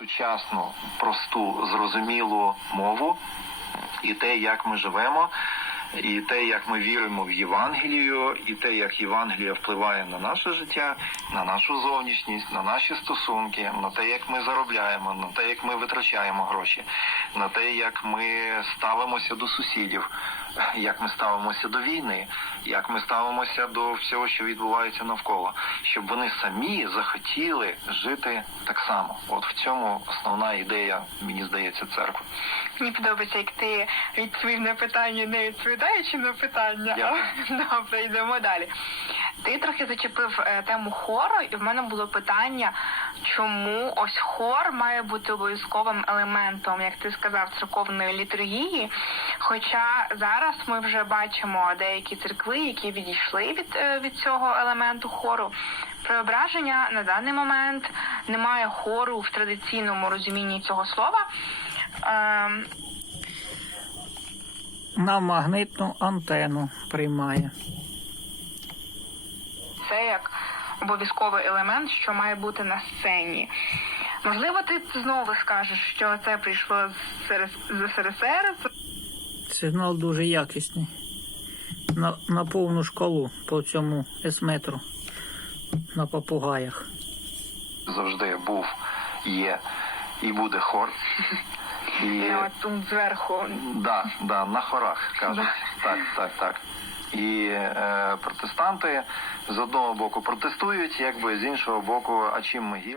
сучасну, просту, зрозумілу мову і те, як ми живемо, і те, як ми віримо в Євангелію, і те, як Євангелія впливає на наше життя, на нашу зовнішність, на наші стосунки, на те, як ми заробляємо, на те, як ми витрачаємо гроші, на те, як ми ставимося до сусідів, як ми ставимося до війни, як ми ставимося до всього, що відбувається навколо, щоб вони самі захотіли жити так само. От в цьому основна ідея, мені здається, церкви. Мені подобається, як ти відповів на питання, не відповідаючи на питання. Дякую. Добре, йдемо далі. Ти трохи зачепив е, тему хору, і в мене було питання, чому ось хор має бути обов'язковим елементом, як ти сказав, церковної літургії. Хоча зараз ми вже бачимо деякі церкви, які відійшли від, е, від цього елементу хору. Преображення на даний момент немає хору в традиційному розумінні цього слова. Ем, На магнитну антенну приймає. це як обов'язковий елемент, що має бути на сцені. Можливо, ти знову скажеш, що це прийшло з СРСР. Сигнал дуже якісний. На, на повну шкалу по цьому есметру на попугаях. Завжди був, є і буде хор. І І от тут зверху Да, да, на хорах кажуть. Так, так, так. І е, протестанти з одного боку протестують, якби з іншого боку, а чим ми?